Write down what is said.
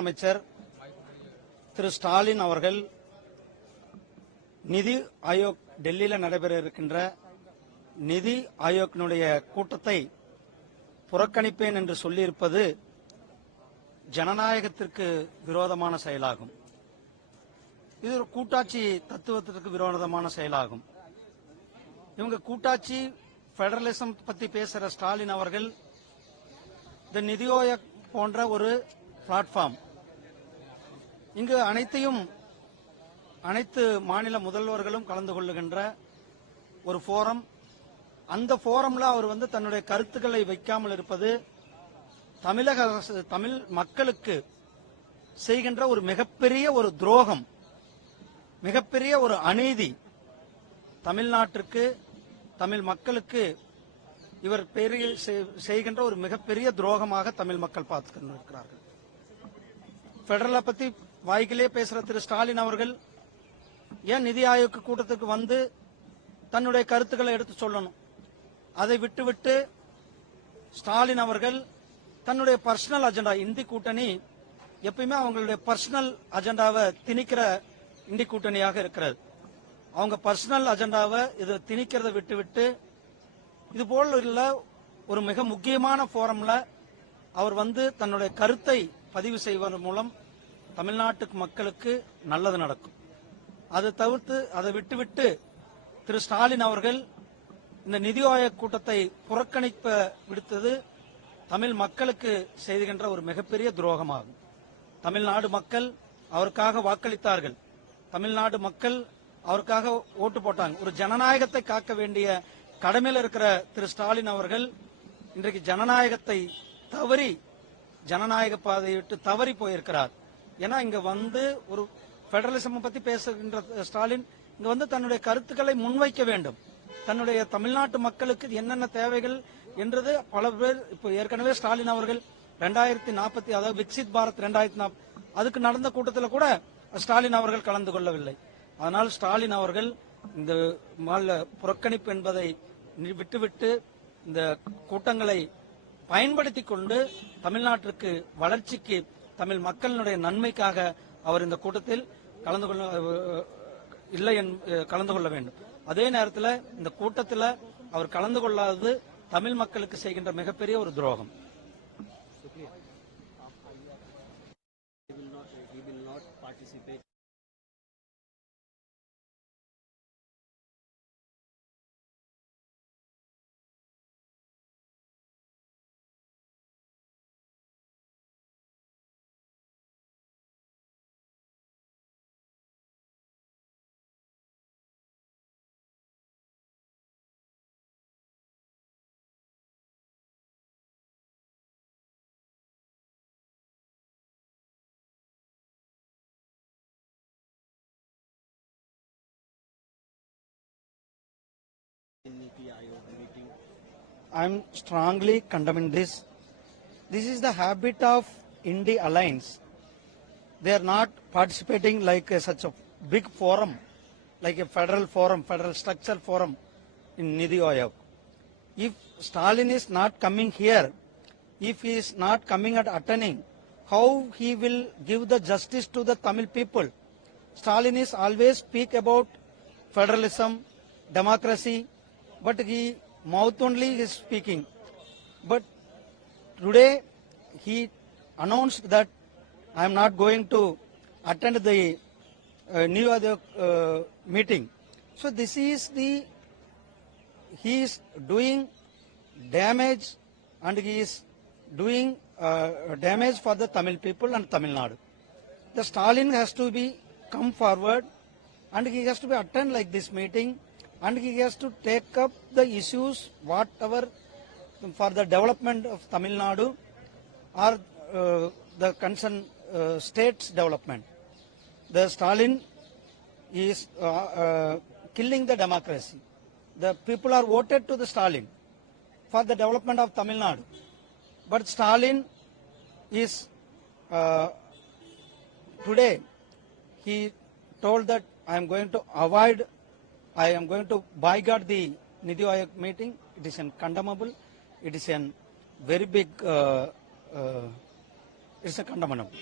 அமைச்சர் திரு ஸ்டாலின் அவர்கள் நிதி ஆயோக் டெல்லியில் நடைபெற இருக்கின்ற நிதி ஆயோக்கினுடைய கூட்டத்தை புறக்கணிப்பேன் என்று சொல்லியிருப்பது ஜனநாயகத்திற்கு விரோதமான செயலாகும். இது ஒரு கூட்டாட்சி தத்துவத்திற்கு விரோதமான செயலாகும். இவங்க கூட்டாட்சி பெடரலிசம் பத்தி பேசுற ஸ்டாலின் அவர்கள் இந்த நிதி ஆயோக் போன்ற ஒரு பிளாட்ஃபார்ம் இங்கு அனைத்தையும் அனைத்து மாநில முதல்வர்களும் கலந்து கொள்ளுகின்ற ஒரு ஃபோரம். அந்த ஃபோரம்ல அவர் வந்து தன்னுடைய கருத்துக்களை வைக்காமல் இருப்பது தமிழக அரசு தமிழ் மக்களுக்கு செய்கின்ற ஒரு மிகப்பெரிய ஒரு துரோகம் மிகப்பெரிய ஒரு அநீதி. தமிழ்நாட்டிற்கு தமிழ் மக்களுக்கு இவர் பெரிய செய்- செய்கின்ற ஒரு மிகப்பெரிய துரோகமாக தமிழ் மக்கள் பார்த்து இருக்கிறார்கள் பெடரலை பத்தி வாய்க்கிலே பேசுகிற திரு ஸ்டாலின் அவர்கள் ஏன் நிதி ஆயோக் கூட்டத்துக்கு வந்து தன்னுடைய கருத்துக்களை எடுத்து சொல்லணும்? அதை விட்டுவிட்டு ஸ்டாலின் அவர்கள் தன்னுடைய பர்சனல் அஜெண்டா இந்தி கூட்டணி எப்பயுமே அவங்களுடைய பர்சனல் அஜெண்டாவை திணிக்கிற இந்தி கூட்டணியாக இருக்கிறது அவங்க பர்சனல் அஜெண்டாவை இது திணிக்கிறதை விட்டுவிட்டு இது போல் உள்ள ஒரு மிக முக்கியமான போரம்ல அவர் வந்து தன்னுடைய கருத்தை பதிவு செய்வதன் மூலம் தமிழ்நாட்டு மக்களுக்கு நல்லது நடக்கும். அதை தவிர்த்து அதை விட்டுவிட்டு திரு ஸ்டாலின் அவர்கள் இந்த நிதி ஆயோக் கூட்டத்தை புறக்கணிப்ப விடுத்தது தமிழ் மக்களுக்கு செய்துகின்ற ஒரு மிகப்பெரிய துரோகமாகும். தமிழ்நாடு மக்கள் அவருக்காக வாக்களித்தார்கள். தமிழ்நாடு மக்கள் அவருக்காக ஓட்டு போட்டாங்க. ஒரு ஜனநாயகத்தை காக்க வேண்டிய கடமையில் இருக்கிற திரு ஸ்டாலின் அவர்கள் இன்றைக்கு ஜனநாயகத்தை தவறி ஜனநாயக பாதையை விட்டு தவறி போயிருக்கிறார். ஏன்னா இங்க வந்து ஒரு பெடரலிசம் பத்தி பேசுகின்ற ஸ்டாலின் இங்க வந்து தன்னுடைய கருத்துக்களை முன்வைக்க வேண்டும். தன்னுடைய தமிழ்நாட்டு மக்களுக்கு என்னென்ன தேவைகள் என்றது பல பேர் இப்போ ஏற்கனவே ஸ்டாலின் அவர்கள் ரெண்டாயிரத்தி நாற்பத்தி அதாவது விக்சித் பாரத் ரெண்டாயிரத்தி நாப் அதுக்கு நடந்த கூட்டத்தில் கூட ஸ்டாலின் அவர்கள் கலந்து கொள்ளவில்லை. அதனால் ஸ்டாலின் அவர்கள் இந்த மாநில புறக்கணிப்பு என்பதை விட்டுவிட்டு இந்த கூட்டங்களை பயன்படுத்தி கொண்டு தமிழ்நாட்டிற்கு வளர்ச்சிக்கு தமிழ் மக்களினுடைய நன்மைக்காக அவர் இந்த கூட்டத்தில் கலந்து கொள்ள இல்லை என்- கலந்து கொள்ள வேண்டும் அதே நேரத்தில் இந்த கூட்டத்தில் அவர் கலந்து கொள்ளாதது தமிழ் மக்களுக்கு செய்கின்ற மிகப்பெரிய ஒரு துரோகம் participate. Aayog meeting. I am strongly condemning this. This is the habit of Indie Alliance. They are not participating like a, such a big forum, like a federal forum, federal structure forum in Nidhi Ayog. If Stalin is not coming here, if he is not coming at attending, how he will give the justice to the Tamil people? Stalin is always speak about federalism, democracy, but he mouth only is speaking. But today he announced that I am not going to attend the uh, New Year uh, meeting. So this is the he is doing damage and he is doing uh, damage for the Tamil people and Tamil Nadu. The Stalin has to be come forward and he has to be attend like this meeting and he has to take up the issues whatever for the development of Tamil Nadu or uh, the concerned uh, state's development. The Stalin is uh, uh, killing the democracy. The people are voted to the Stalin for the development of Tamil Nadu. But Stalin is uh, today he told that I am going to avoid, I am going to boycott the Nidhi Aayog meeting. It is an condemnable. It is an very big, uh, uh, it's a condemnable.